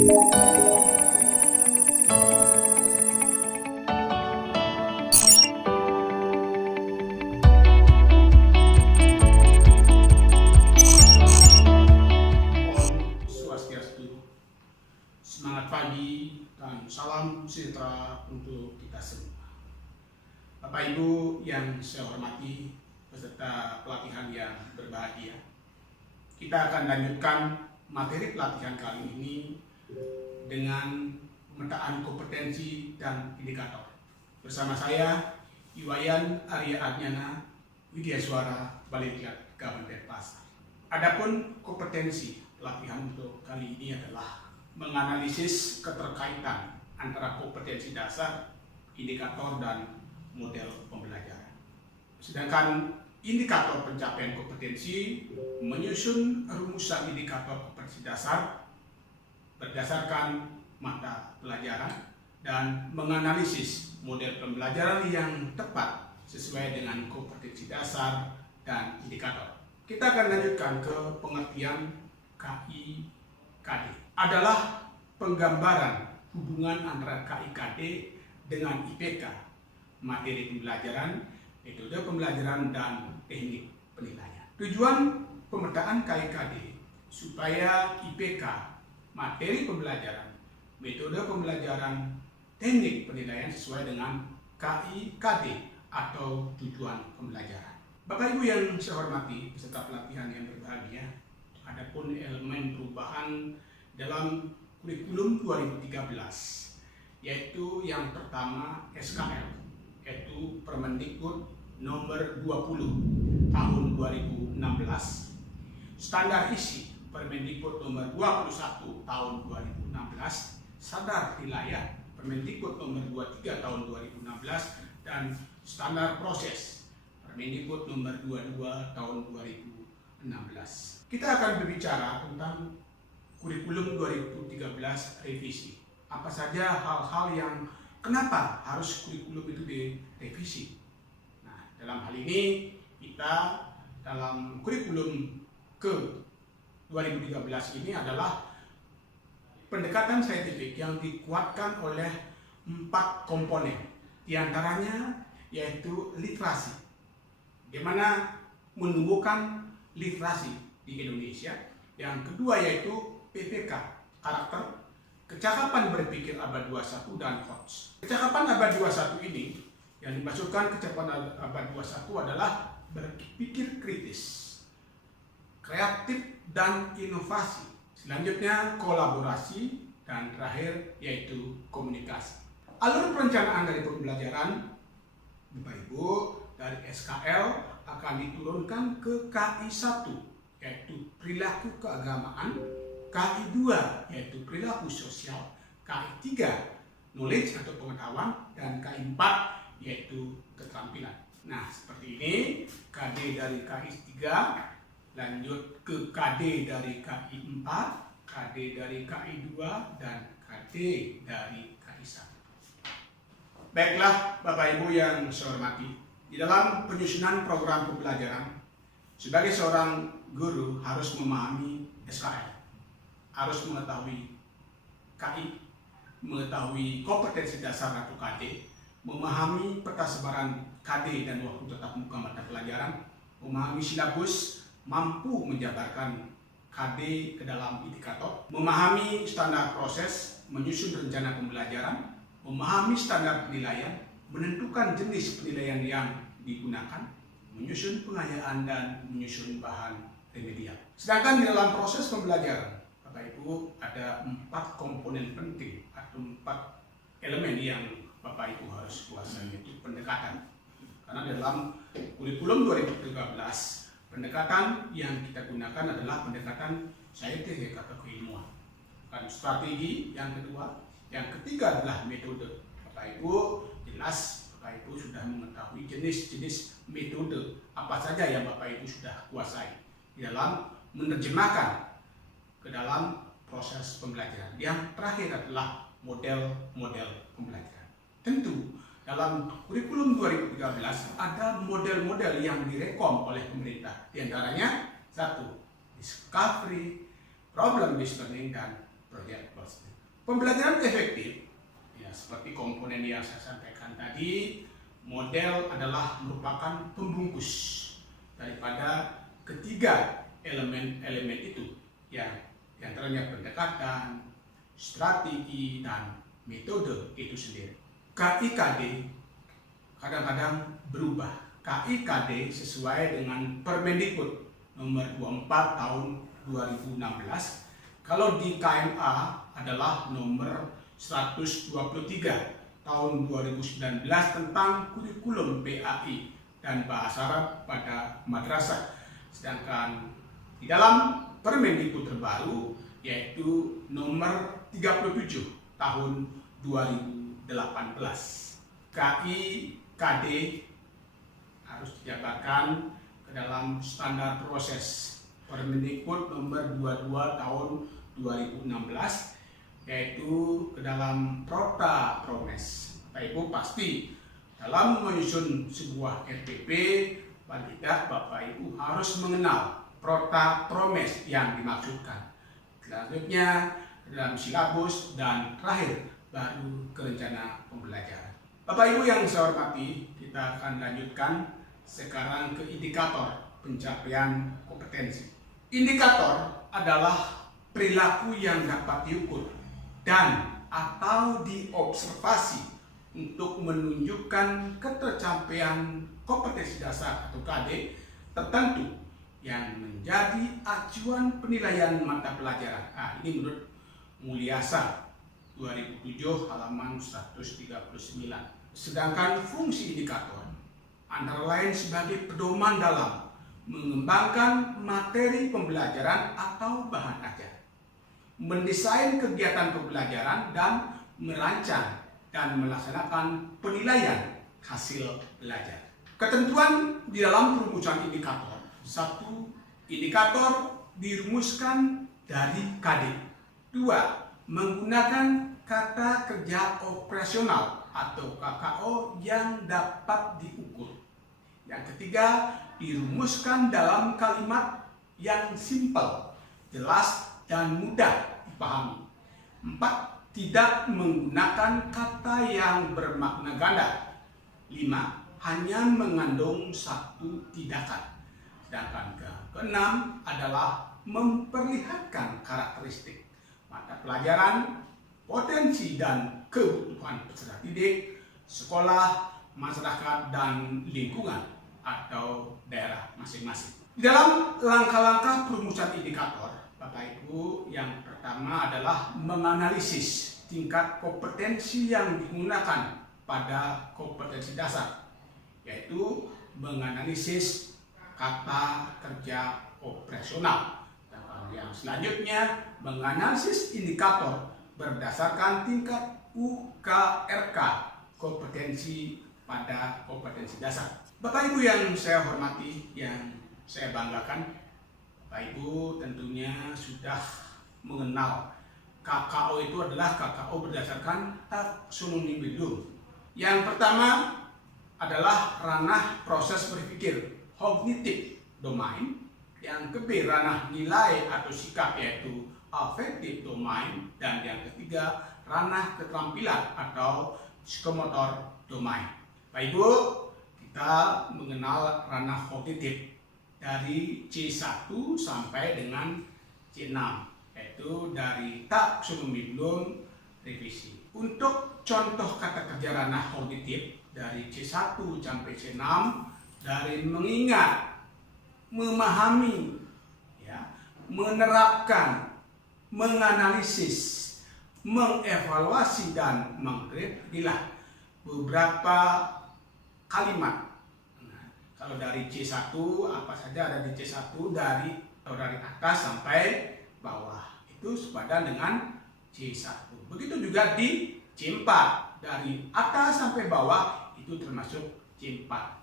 Swastiastu, semangat pagi dan salam sejahtera untuk kita semua. Bapak Ibu yang saya hormati, peserta pelatihan yang berbahagia, kita akan lanjutkan materi pelatihan kali ini dengan pemetaan kompetensi dan indikator. Bersama saya, Iwayan Arya Adnyana, Widya Suara, Balai Diklat Kabupaten Pasar. Adapun kompetensi pelatihan untuk kali ini adalah menganalisis keterkaitan antara kompetensi dasar, indikator, dan model pembelajaran. Sedangkan indikator pencapaian kompetensi menyusun rumusan indikator kompetensi dasar berdasarkan mata pelajaran dan menganalisis model pembelajaran yang tepat sesuai dengan kompetensi dasar dan indikator. Kita akan lanjutkan ke pengertian KIKD. Adalah penggambaran hubungan antara KIKD dengan IPK, materi pembelajaran, metode pembelajaran, dan teknik penilaian. Tujuan pemetaan KIKD supaya IPK, materi pembelajaran, metode pembelajaran, teknik penilaian sesuai dengan KIKD atau tujuan pembelajaran. Bapak Ibu yang saya hormati, peserta pelatihan yang berbahagia, adapun elemen perubahan dalam kurikulum 2013, yaitu yang pertama SKL, yaitu Permendikbud nomor 20 tahun 2016, standar isi Permendikbud nomor 21 tahun 2016, standar wilayah Permendikbud nomor 23 tahun 2016, dan standar proses Permendikbud nomor 22 tahun 2016. Kita akan berbicara tentang kurikulum 2013 revisi. Apa saja hal-hal yang kenapa harus kurikulum itu direvisi? Nah, dalam hal ini kita dalam kurikulum ke 2013 ini adalah pendekatan saintifik yang dikuatkan oleh 4 komponen. Di antaranya yaitu literasi, di mana menumbuhkan literasi di Indonesia. Yang kedua yaitu PPK, karakter, kecakapan berpikir abad 21, dan HOTS. Kecakapan abad 21 ini, yang dimaksudkan kecakapan abad 21 adalah berpikir kritis, kreatif, dan inovasi. Selanjutnya kolaborasi, dan terakhir yaitu komunikasi. Alur perencanaan dari pembelajaran, Bapak Ibu, dari SKL akan diturunkan ke KI1, yaitu perilaku keagamaan, KI2 yaitu perilaku sosial, KI3 knowledge atau pengetahuan, dan KI4 yaitu keterampilan. Nah, seperti ini KD dari KI3 lanjut ke KD dari KI4, KD dari KI2, dan KD dari KI1. Baiklah Bapak Ibu yang saya hormati, di dalam penyusunan program pembelajaran, sebagai seorang guru harus memahami SKL, harus mengetahui KI, mengetahui kompetensi dasar atau KD, memahami peta sebaran KD dan waktu tatap muka mata pelajaran, memahami silabus, mampu menjabarkan KD ke dalam indikator, memahami standar proses, menyusun rencana pembelajaran, memahami standar penilaian, menentukan jenis penilaian yang digunakan, menyusun pengayaan, dan menyusun bahan remedial. Sedangkan di dalam proses pembelajaran, Bapak Ibu, ada 4 komponen penting atau 4 elemen yang Bapak Ibu harus kuasai, yaitu pendekatan. Karena dalam kurikulum 2013, pendekatan yang kita gunakan adalah pendekatan saintifik atau keilmuan. Dan strategi yang kedua, yang ketiga adalah metode. Bapak Ibu jelas, Bapak Ibu sudah mengetahui jenis-jenis metode apa saja yang Bapak Ibu sudah kuasai di dalam menerjemahkan ke dalam proses pembelajaran. Yang terakhir adalah model-model pembelajaran. Tentu dalam kurikulum 2013 ada model-model yang direkom oleh pemerintah. Di antaranya 1. Discovery, problem based learning, dan proyek positif. Pembelajaran efektif, ya seperti komponen yang saya sampaikan tadi, model adalah merupakan pembungkus daripada ketiga elemen-elemen itu, yang antaranya pendekatan, strategi, dan metode itu sendiri. KIKD kadang-kadang berubah. KIKD sesuai dengan Permendikbud nomor 24 tahun 2016. Kalau di KMA adalah nomor 123 tahun 2019 tentang kurikulum PAI dan bahasa Arab pada madrasah. Sedangkan di dalam Permendikbud terbaru yaitu nomor 37 tahun 2018. KIKD harus dijabarkan ke dalam standar proses Permendikbud nomor 22 tahun 2016, yaitu ke dalam Prota Promes. Bapak Ibu pasti dalam menyusun sebuah RPP, paling tidak Bapak Ibu harus mengenal Prota Promes yang dimaksudkan. Selanjutnya dalam silabus, dan terakhir baru ke rencana pembelajaran. Bapak Ibu yang saya hormati, kita akan lanjutkan sekarang ke indikator pencapaian kompetensi. Indikator adalah perilaku yang dapat diukur dan atau diobservasi untuk menunjukkan ketercapaian kompetensi dasar atau KD tertentu yang menjadi acuan penilaian mata pelajaran. Nah, ini menurut Mulyasa 2007 halaman 139. Sedangkan fungsi indikator antara lain sebagai pedoman dalam mengembangkan materi pembelajaran atau bahan ajar, mendesain kegiatan pembelajaran, dan merancang dan melaksanakan penilaian hasil belajar. Ketentuan di dalam perumusan indikator. 1. Indikator dirumuskan dari KD. 2. Menggunakan kata kerja operasional atau KKO yang dapat diukur. Yang ketiga, dirumuskan dalam kalimat yang simpel, jelas, dan mudah dipahami. 4. Tidak menggunakan kata yang bermakna ganda. 5. Hanya mengandung satu tindakan. Sedangkan keenam adalah memperlihatkan karakteristik mata pelajaran, potensi dan kebutuhan peserta didik, sekolah, masyarakat, dan lingkungan atau daerah masing-masing. Di dalam langkah-langkah perumusan indikator, Bapak Ibu, yang pertama adalah menganalisis tingkat kompetensi yang digunakan pada kompetensi dasar, yaitu menganalisis kata kerja operasional. Dan yang selanjutnya, menganalisis indikator berdasarkan tingkat UKRK, kompetensi pada kompetensi dasar. Bapak Ibu yang saya hormati, yang saya banggakan, Bapak Ibu tentunya sudah mengenal KKO itu adalah KKO berdasarkan taksonomi Bloom. Yang pertama adalah ranah proses berpikir, cognitive domain. Yang kedua ranah nilai atau sikap, yaitu affective domain. Dan yang ketiga ranah keterampilan atau psikomotor domain. Bapak Ibu, kita mengenal ranah kognitif dari C1 sampai dengan C6, yaitu dari taksonomi Bloom revisi. Untuk contoh kata kerja ranah kognitif dari C1 sampai C6, dari mengingat, memahami, ya, menerapkan, menganalisis, mengevaluasi, dan mengkritik beberapa kalimat. Nah, kalau dari C1 apa saja ada di C1 dari atas sampai bawah itu sepadan dengan C1. Begitu juga di C4 dari atas sampai bawah itu termasuk C4.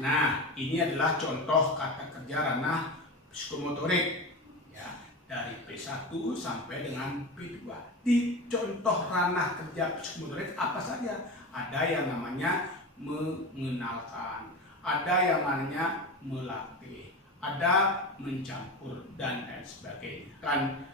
Nah, ini adalah contoh kata kerja ranah psikomotorik, ya, dari P1 sampai dengan P2. Di contoh ranah kerja psikomotorik apa saja? Ada yang namanya mengenalkan, ada yang namanya melatih, ada mencampur, dan lain sebagainya. Kan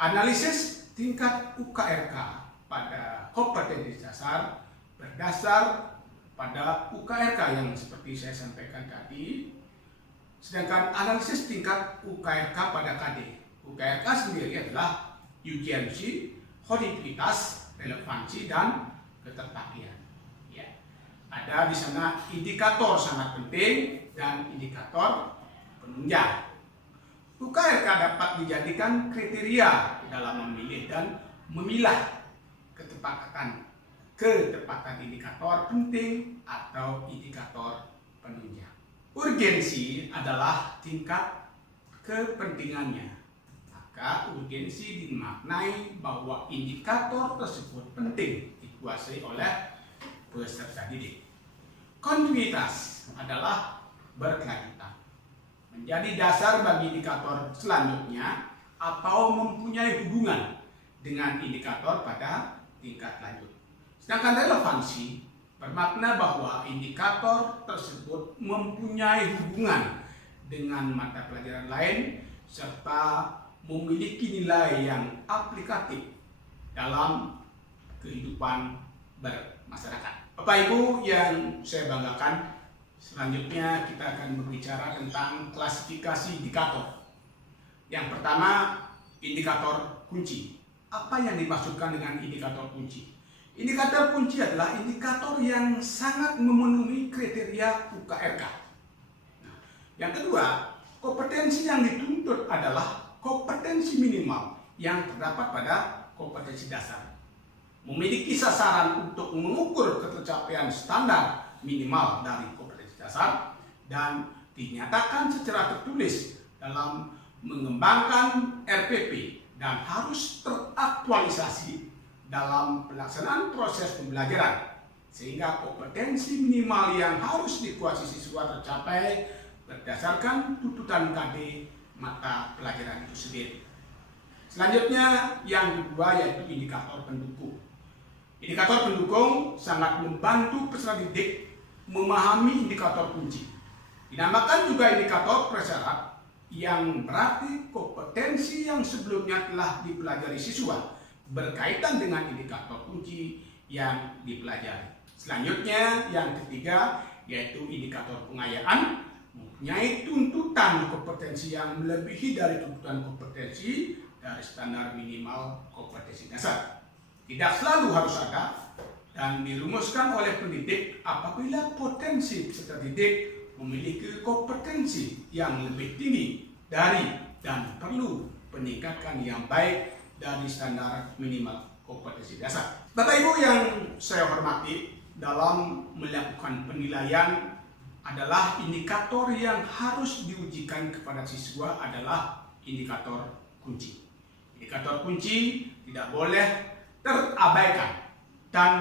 analisis tingkat UKRK pada kompetensi dasar berdasar pada UKRK yang seperti saya sampaikan tadi, sedangkan analisis tingkat UKRK pada KD. UKRK sendiri adalah urgensi, holiditas, relevansi, dan keterpakian. Ya. Ada di sana indikator sangat penting dan indikator penunjang. UKRK dapat dijadikan kriteria dalam memilih dan memilah ketepatan indikator penting atau indikator penunjang. Urgensi adalah tingkat kepentingannya. Maka urgensi dimaknai bahwa indikator tersebut penting dikuasai oleh peserta didik. Kontinuitas adalah berkelanjutan. Menjadi dasar bagi indikator selanjutnya atau mempunyai hubungan dengan indikator pada tingkat lanjut. Sedangkan relevansi bermakna bahwa indikator tersebut mempunyai hubungan dengan mata pelajaran lain serta memiliki nilai yang aplikatif dalam kehidupan bermasyarakat. Bapak Ibu yang saya banggakan, selanjutnya kita akan berbicara tentang klasifikasi indikator. Yang pertama, indikator kunci. Apa yang dimaksudkan dengan indikator kunci? Indikator kunci adalah indikator yang sangat memenuhi kriteria UKRK. Nah, yang kedua, kompetensi yang dituntut adalah kompetensi minimal yang terdapat pada kompetensi dasar. Memiliki sasaran untuk mengukur ketercapaian standar minimal dari kompetensi dasar dan dinyatakan secara tertulis dalam mengembangkan RPP dan harus teraktualisasi dalam pelaksanaan proses pembelajaran, sehingga kompetensi minimal yang harus dikuasai siswa tercapai berdasarkan tuntutan KD mata pelajaran itu sendiri. Selanjutnya yang kedua yaitu indikator pendukung. Indikator pendukung sangat membantu peserta didik memahami indikator kunci. Dinamakan juga indikator prasyarat yang berarti kompetensi yang sebelumnya telah dipelajari siswa berkaitan dengan indikator kunci yang dipelajari. Selanjutnya yang ketiga yaitu indikator pengayaan, mempunyai tuntutan kompetensi yang melebihi dari tuntutan kompetensi dari standar minimal kompetensi dasar. Tidak selalu harus ada dan dirumuskan oleh pendidik apabila potensi peserta didik memiliki kompetensi yang lebih tinggi dari dan perlu peningkatan yang baik dari standar minimal kompetensi dasar. Bapak Ibu yang saya hormati, dalam melakukan penilaian adalah indikator yang harus diujikan kepada siswa adalah indikator kunci. Indikator kunci tidak boleh terabaikan dan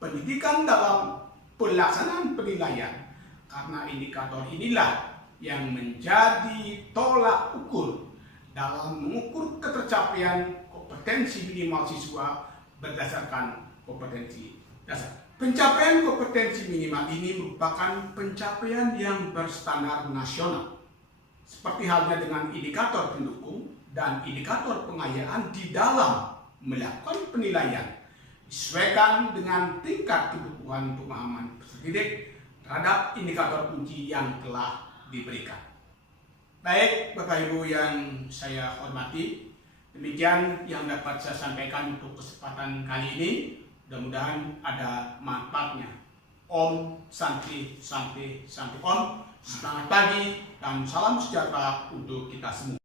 pendidikan dalam pelaksanaan penilaian, karena indikator inilah yang menjadi tolak ukur dalam mengukur ketercapaian kompetensi minimal siswa berdasarkan kompetensi dasar. Pencapaian kompetensi minimal ini merupakan pencapaian yang berstandar nasional, seperti halnya dengan indikator pendukung dan indikator pengayaan di dalam melakukan penilaian, disesuaikan dengan tingkat kebutuhan pemahaman peserta didik terhadap indikator kunci yang telah diberikan. Baik Bapak Ibu yang saya hormati, demikian yang dapat saya sampaikan untuk kesempatan kali ini. Mudah-mudahan ada manfaatnya. Om Santi Santi Santi Om. Selamat pagi dan salam sejahtera untuk kita semua.